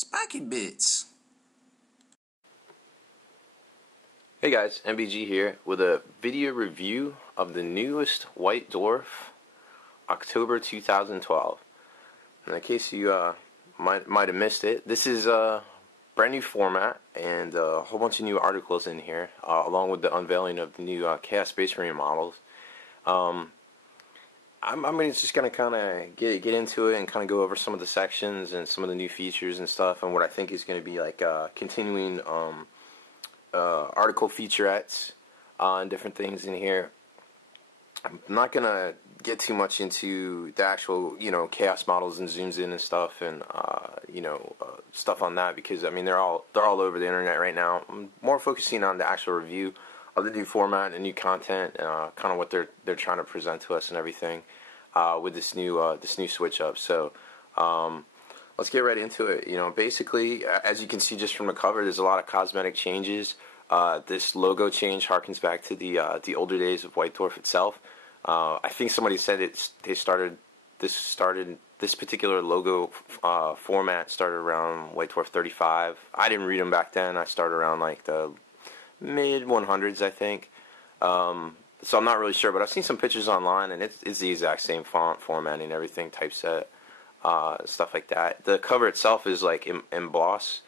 Spiky Bits. Hey guys, MBG here with a video review of the newest White Dwarf, October 2012. In case you might have missed it, this is a brand new format and a whole bunch of new articles in here, along with the unveiling of the new Chaos Space Marine models. I'm just going to kind of get into it and kind of go over some of the sections and some of the new features and stuff, and what I think is going to be like continuing article featurettes and different things in here. I'm not gonna get too much into the actual, chaos models and zooms in and stuff, and stuff on that, because I mean they're all over the internet right now. I'm more focusing on the actual review of the new format and new content, kind of what they're trying to present to us and everything with this new switch up. So let's get right into it. Basically, as you can see just from the cover, there's a lot of cosmetic changes. This logo change harkens back to the older days of White Dwarf itself. I think somebody said this particular logo format started around White Dwarf 35. I didn't read them back then. I started around like the mid 100s, I think. So I'm not really sure, but I've seen some pictures online, and it's the exact same font, formatting, everything, typeset, stuff like that. The cover itself is like embossed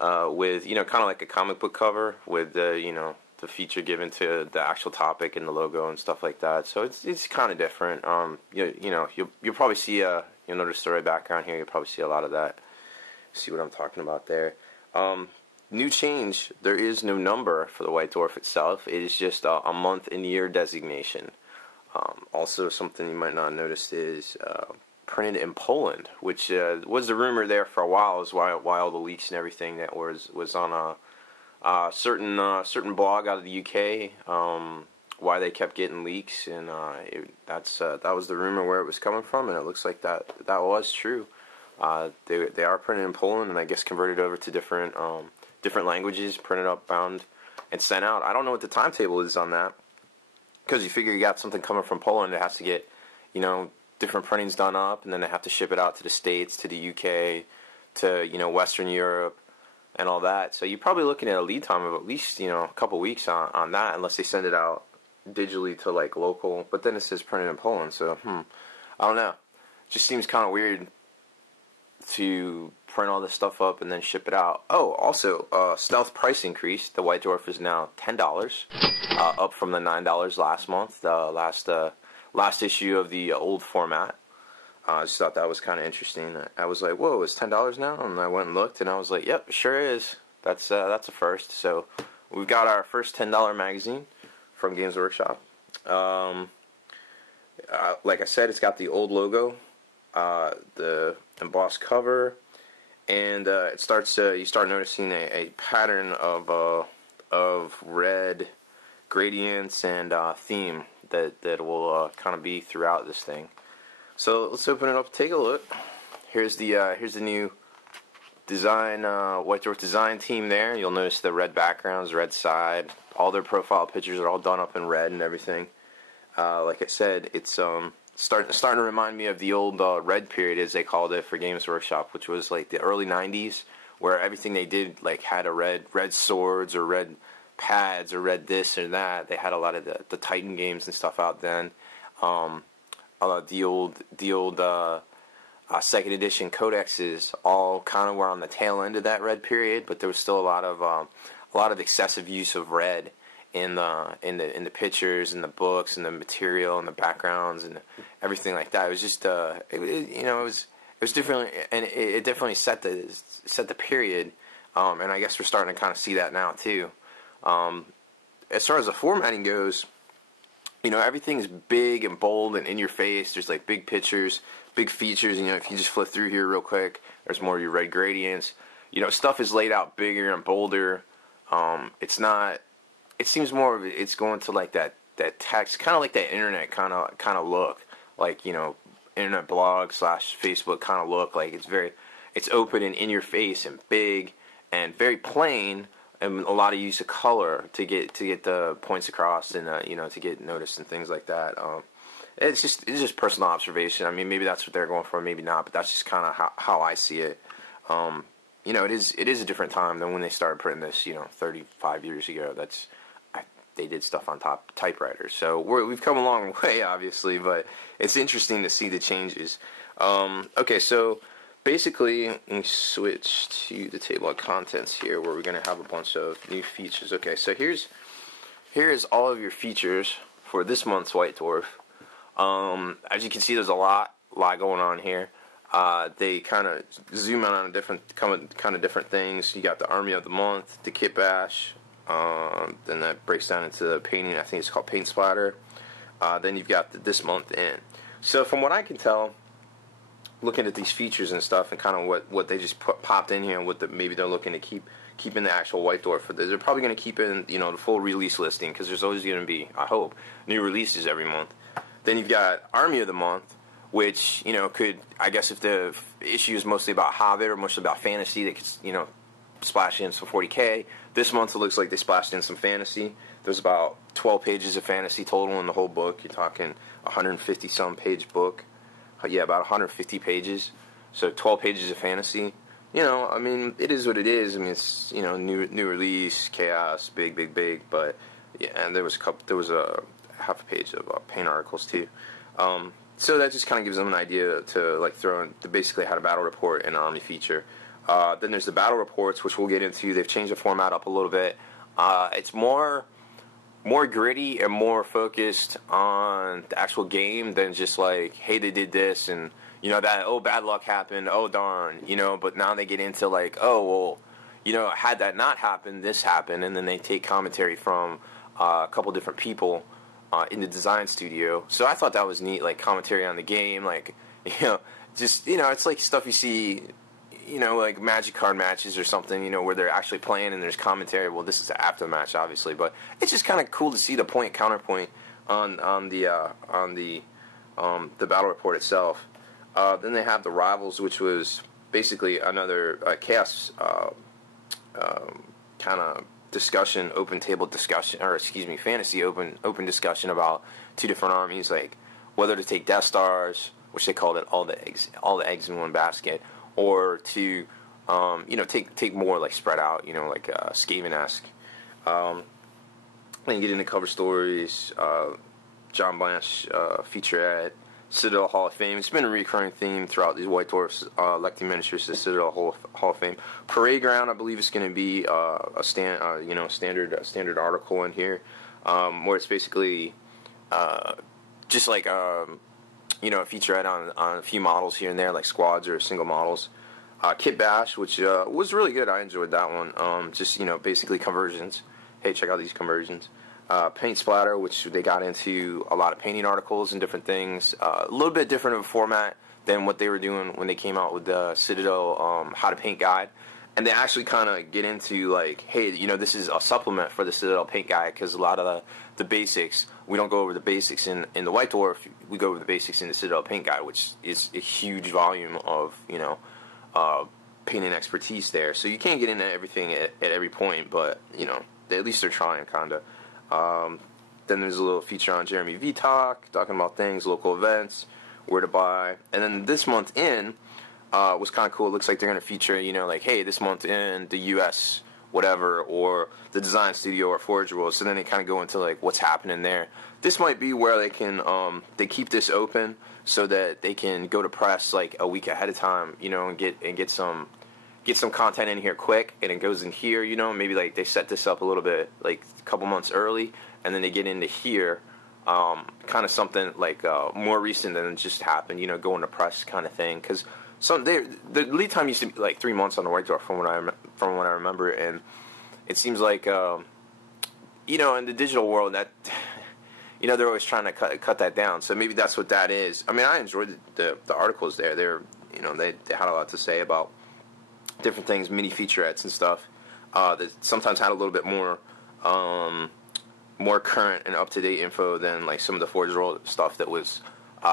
with, kind of like a comic book cover with the feature given to the actual topic and the logo and stuff like that. So it's kind of different. You'll probably see you'll notice the red background here. You'll probably see a lot of that. See what I'm talking about there. New change, there is no number for the White Dwarf itself. It is just a month and year designation. Also, something you might not have noticed is printed in Poland, which was the rumor there for a while, is why all the leaks and everything that was on a certain blog out of the UK, why they kept getting leaks, and that was the rumor where it was coming from, and it looks like that was true. They are printed in Poland, and I guess converted over to different languages, printed up, bound, and sent out. I don't know what the timetable is on that, because you figure you got something coming from Poland, it has to get, different printings done up, and then they have to ship it out to the States, to the UK, to, Western Europe, and all that. So you're probably looking at a lead time of at least, a couple weeks on that, unless they send it out digitally to, like, local. But then it says printed in Poland, so, I don't know. It just seems kind of weird to print all this stuff up and then ship it out. Oh, also, stealth price increase. The White Dwarf is now $10, up from the $9 last month, the last issue of the old format. I just thought that was kind of interesting. I was like, whoa, it's $10 now? And I went and looked, and I was like, yep, it sure is. That's a first. So we've got our first $10 magazine from Games Workshop. Like I said, it's got the old logo, the embossed cover, and it starts. You start noticing a pattern of red gradients and theme that will kind of be throughout this thing. So let's open it up and take a look. Here's the new design, White Dwarf design team there. You'll notice the red backgrounds, red side. All their profile pictures are all done up in red and everything. Like I said, it's starting to remind me of the old red period, as they called it, for Games Workshop, which was like the early 90s, where everything they did like had a red swords or red pads or red this or that. They had a lot of the Titan games and stuff out then. The old second edition codexes all kind of were on the tail end of that red period, but there was still a lot of excessive use of red in the pictures and the books and the material and the backgrounds and everything like that. It was just it was different, and it definitely set the period, and I guess we're starting to kind of see that now too. As far as the formatting goes, everything's big and bold and in your face. There's like big pictures, big features. If you just flip through here real quick, there's more of your red gradients. Stuff is laid out bigger and bolder. It seems more of it's going to like that text, kind of like that internet kind of look, like internet blog / Facebook kind of look. Like it's open and in your face and big and very plain, and a lot of use of color to get the points across, and to get noticed and things like that. It's just personal observation. I mean, maybe that's what they're going for, maybe not, but that's just kind of how I see it. it is a different time than when they started printing this, 35 years ago. They did stuff on top typewriters. So we've come a long way, obviously, but it's interesting to see the changes. Okay, so basically, let me switch to the table of contents here, where we're going to have a bunch of new features. Okay, so here's all of your features for this month's White Dwarf. As you can see, there's a lot going on here. They kind of zoom in on different things. You got the Army of the Month, the Kit Bash. Then that breaks down into the painting. I think it's called Paint Splatter. Then you've got this month in. So from what I can tell, looking at these features and stuff, and kind of what they just popped in here, and what maybe they're looking to keep in the actual White Dwarf for this. They're probably going to keep in the full release listing, because there's always going to be, I hope, new releases every month. Then you've got Army of the Month, which could, I guess, if the issue is mostly about Hobbit or mostly about fantasy, they could splash in some 40K. This month it looks like they splashed in some fantasy. There's about 12 pages of fantasy total in the whole book. You're talking 150 some page book. Yeah, about 150 pages. So 12 pages of fantasy. I mean, it is what it is. I mean, it's new release, chaos, big. But yeah, and there was a half a page of paint articles too. So that just kind of gives them an idea to throw in basically how to battle report an army feature. Then there's the battle reports, which we'll get into. They've changed the format up a little bit. It's more gritty and more focused on the actual game than just like, hey, they did this, and that, oh, bad luck happened, oh darn, but now they get into like, oh well, had that not happened, this happened, and then they take commentary from a couple different people in the design studio. So I thought that was neat, like commentary on the game, like just it's like stuff you see, like Magic card matches or something, where they're actually playing and there's commentary. Well, this is the after match, obviously, but it's just kind of cool to see the point counterpoint on the battle report itself. Then they have the Rivals, which was basically another chaos kind of discussion, open table discussion, or excuse me, fantasy open discussion about two different armies, like whether to take Death Stars, which they called it all the eggs in one basket, or to take more like spread out, like Skaven-esque. Then you get into cover stories, John Blanche featurette, Citadel Hall of Fame. It's been a recurring theme throughout these White Dwarfs electing miniatures to Citadel Hall of Fame. Parade Ground, I believe, is going to be a standard article in here, where it's basically just like a featurette on a few models here and there, like squads or single models. Kit Bash, which was really good. I enjoyed that one. Just basically conversions. Hey, check out these conversions. Paint Splatter, which they got into a lot of painting articles and different things. A little bit different of a format than what they were doing when they came out with the Citadel How to Paint Guide. And they actually kind of get into like, hey, this is a supplement for the Citadel Paint Guide, because a lot of the basics, we don't go over the basics in the White Dwarf. We go over the basics in the Citadel Paint Guide, which is a huge volume of painting expertise there. So you can't get into everything at every point, but at least they're trying, kind of. Then there's a little feature on Jeremy V Talk, talking about things, local events, where to buy. And then this month in was kind of cool. It looks like they're going to feature, like, hey, this month in the U.S. whatever, or the design studio or Forge World. So then they kind of go into like what's happening there. This might be where they can they keep this open so that they can go to press like a week ahead of time, and get some content in here quick, and it goes in here, maybe like they set this up a little bit like a couple months early, and then they get into here, kind of something like more recent than just happened, going to press kind of thing, because the lead time used to be like 3 months on the White Dwarf from what I remember, and it seems like in the digital world that they're always trying to cut that down, so maybe that's what that is. I mean, I enjoyed the articles there. They're they had a lot to say about different things, mini featurettes and stuff that sometimes had a little bit more current and up-to-date info than like some of the Forge World stuff that was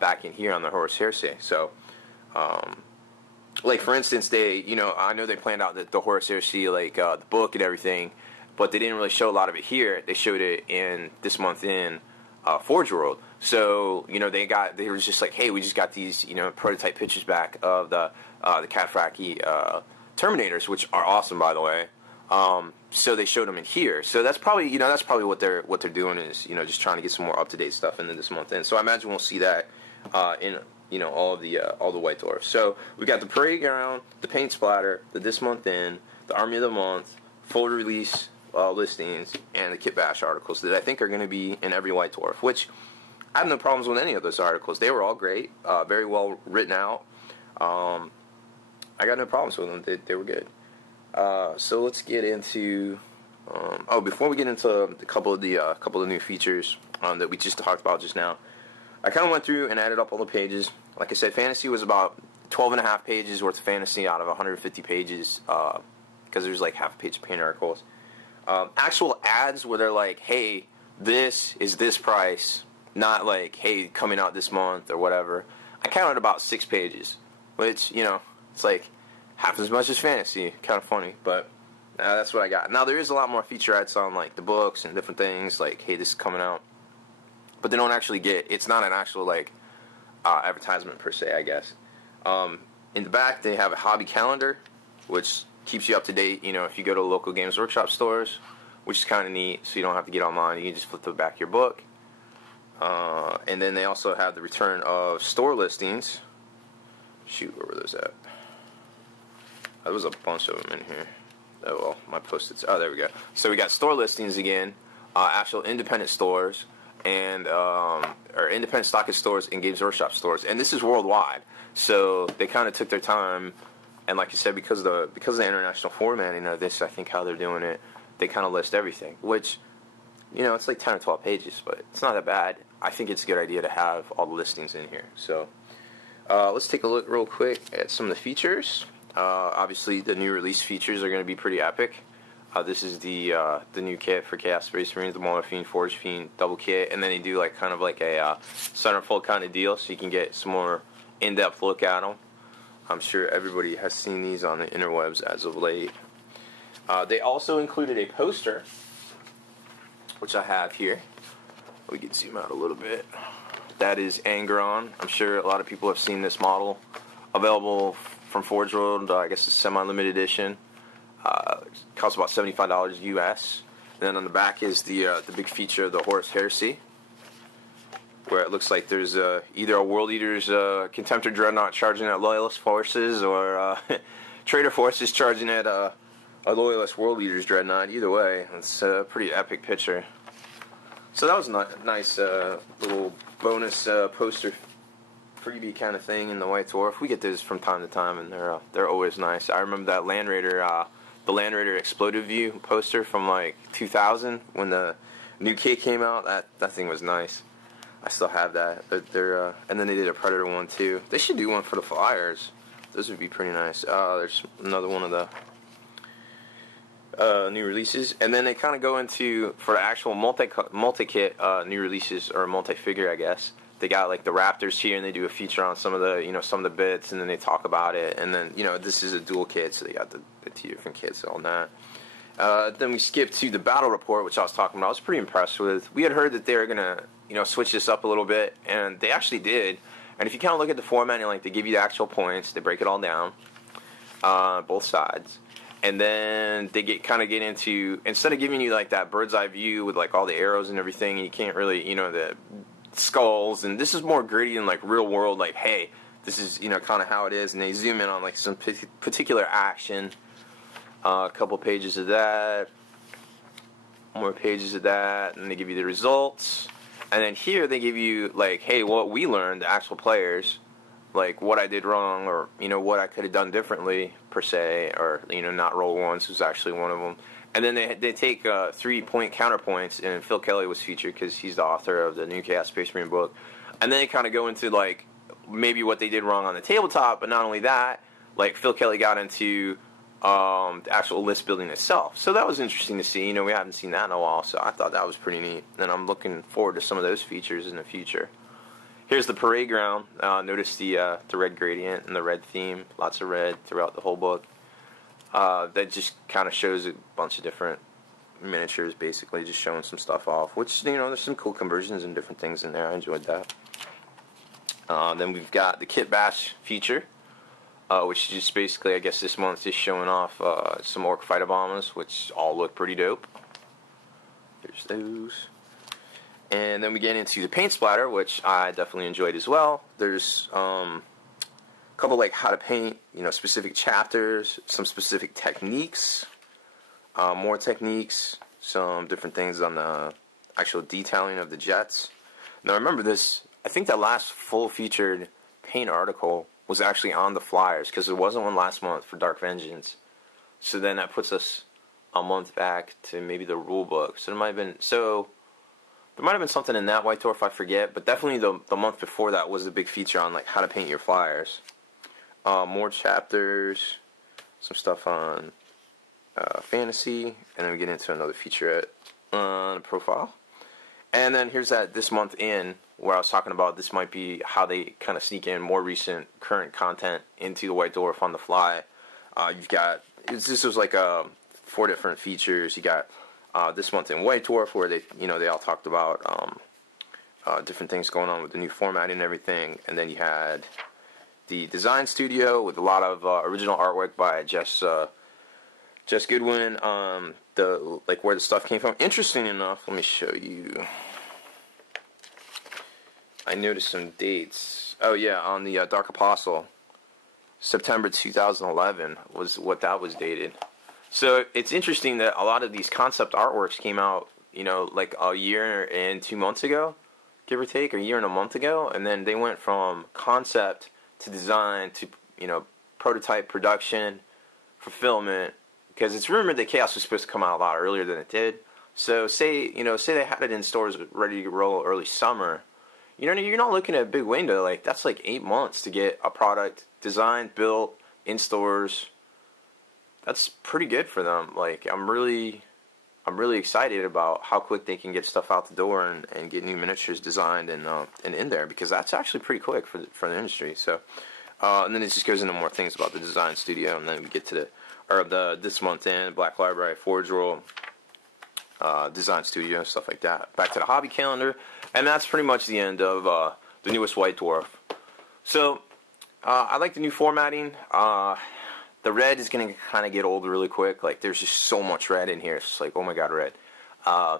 back in here on the Horus Heresy. So like for instance, they I know they planned out the Horus Heresy, like the book and everything, but they didn't really show a lot of it here. They showed it in this month in Forge World. So they were just like, hey, we just got these prototype pictures back of the Catfraki Terminators, which are awesome, by the way. So they showed them in here. So that's probably, that's probably what they're doing is, just trying to get some more up to date stuff into this month. And so I imagine we'll see that in all the White Dwarfs. So we've got the Parade Ground, the Paint Splatter, the This Month In, the Army of the Month, full release listings, and the Kit Bash articles that I think are going to be in every White Dwarf. Which I have no problems with any of those articles. They were all great, very well written out. I got no problems with them. They were good. So let's get into. Before we get into a couple of the new features that we just talked about just now, I kind of went through and added up all the pages. Like I said, fantasy was about 12 and a half pages worth of fantasy out of 150 pages, because there's like half a page of paint articles. Actual ads where they're like, hey, this is this price, not like, hey, coming out this month or whatever. I counted about 6 pages, which, it's like half as much as fantasy. Kind of funny, but that's what I got. Now, there is a lot more featurettes on like the books and different things, like, hey, this is coming out. But they don't actually it's not an actual like advertisement per se, I guess. In the back, they have a hobby calendar, which keeps you up to date, if you go to local Games Workshop stores, which is kind of neat, so you don't have to get online. You can just flip to the back of your book. And then they also have the return of store listings. Shoot, where were those at? There was a bunch of them in here. Oh, well, my Post-its. Oh, there we go. So we got store listings again, actual independent stores, and or independent stockist stores and Games Workshop stores, and this is worldwide. So they kind of took their time, and like you said, because of the international formatting of this, I think how they're doing it, they kind of list everything, which, it's like 10 or 12 pages, but it's not that bad. I think it's a good idea to have all the listings in here. So let's take a look real quick at some of the features. Obviously, the new release features are going to be pretty epic. This is the new kit for Chaos Space Marines, the Mono Fiend, Forge Fiend double kit, and then they do like kind of like a centerfold kind of deal, so you can get some more in-depth look at them. I'm sure everybody has seen these on the interwebs as of late. They also included a poster, which I have here. We can zoom out a little bit. That is Angron. I'm sure a lot of people have seen this model. Available from Forge World, I guess it's semi-limited edition. Costs about $75 US. And then on the back is the big feature of the Horus Heresy, where it looks like there's either a World Eater's Contemptor Dreadnought charging at Loyalist forces, or Traitor forces charging at a Loyalist World Eater's Dreadnought. Either way, it's a pretty epic picture. So that was a nice little bonus poster freebie kind of thing in the White Dwarf. We get those from time to time, and they're always nice. I remember that Land Raider, the Land Raider Exploded View poster from like 2000 when the new kit came out. That thing was nice. I still have that. But they're and then they did a Predator one too. They should do one for the Flyers. Those would be pretty nice. There's another one of the new releases, and then they kind of go into for the actual multi-kit new releases, or multi-figure, I guess. They got like the Raptors here, and they do a feature on some of the bits, and then they talk about it, and then this is a dual kit, so they got the 2 different kits and all that. Then we skip to the battle report, which I was talking about. I was pretty impressed with. We had heard that they were gonna switch this up a little bit, and they actually did. And if you kind of look at the formatting, like they give you the actual points, they break it all down, both sides. And then they get into, instead of giving you like that bird's eye view with like all the arrows and everything, and you can't really, the skulls, and this is more gritty and like real world, like, hey, this is, kind of how it is, and they zoom in on like some particular action. A couple pages of that, more pages of that, and they give you the results. And then here they give you like, hey, what we learned, the actual players, like what I did wrong, or what I could have done differently per se, or not roll ones was actually one of them. And then they take 3-point counterpoints, and Phil Kelly was featured because he's the author of the new Chaos Space Marine book. And then they kind of go into like maybe what they did wrong on the tabletop, but not only that, like Phil Kelly got into the actual list building itself. So that was interesting to see. We haven't seen that in a while, so I thought that was pretty neat. And I'm looking forward to some of those features in the future. Here's the parade ground. Notice the red gradient and the red theme. Lots of red throughout the whole book. That just kind of shows a bunch of different miniatures, basically, just showing some stuff off. Which, there's some cool conversions and different things in there. I enjoyed that. Then we've got the Kit Bash feature. which is just basically, I guess, this month just showing off some Orc Fighter Bombers, which all look pretty dope. There's those. And then we get into the paint splatter, which I definitely enjoyed as well. There's a couple like how to paint, specific chapters, some specific techniques, more techniques, some different things on the actual detailing of the jets. Now remember this, I think that last full featured paint article was actually on the flyers, because there wasn't one last month for Dark Vengeance. So then that puts us a month back to maybe the rule book. So there might have been something in that White Dwarf, I forget, but definitely the month before that was the big feature on like how to paint your flyers. More chapters, some stuff on fantasy, and then we get into another featurette on profile. And then here's that this month in, where I was talking about this might be how they kind of sneak in more recent current content into the White Dwarf on the fly. You've got, this was like 4 different features. You got this month in White Dwarf, where they all talked about different things going on with the new formatting and everything. And then you had the design studio with a lot of original artwork by Jess Goodwin. Where the stuff came from. Interesting enough, let me show you. I noticed some dates. Oh yeah, on the Dark Apostle, September 2011 was what that was dated. So it's interesting that a lot of these concept artworks came out, like a year and 2 months ago, give or take, or a year and a month ago, and then they went from concept to design to, prototype, production, fulfillment, because it's rumored that Chaos was supposed to come out a lot earlier than it did. So say they had it in stores ready to roll early summer, you're not looking at a big window. Like, that's like 8 months to get a product designed, built, in stores. That's pretty good for them. Like, I'm really excited about how quick they can get stuff out the door and get new miniatures designed and in there, because that's actually pretty quick for the industry. So, and then it just goes into more things about the design studio, and then we get to this month in Black Library, Forge Roll, design studio, stuff like that. Back to the hobby calendar, and that's pretty much the end of the newest White Dwarf. So, I like the new formatting. The red is going to kind of get old really quick. Like, there's just so much red in here. It's just like, oh my god, red. I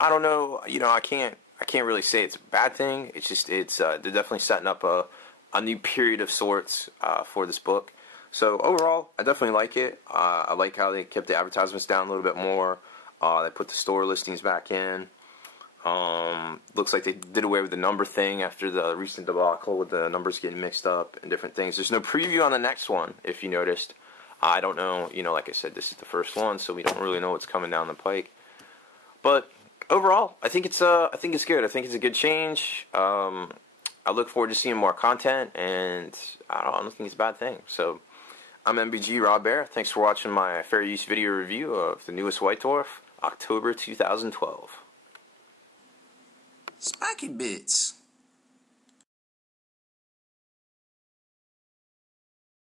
don't know. I can't really say it's a bad thing. It's just they're definitely setting up a new period of sorts for this book. So overall, I definitely like it. I like how they kept the advertisements down a little bit more. They put the store listings back in. Looks like they did away with the number thing after the recent debacle with the numbers getting mixed up and different things. There's no preview on the next one, if you noticed. I don't know, like I said, this is the first one, so we don't really know what's coming down the pike. But overall, I think it's good. I think it's a good change. I look forward to seeing more content, and I don't think it's a bad thing. So, I'm MBG Rob Bear. Thanks for watching my fair use video review of the newest White Dwarf, October 2012. Spiky Bits.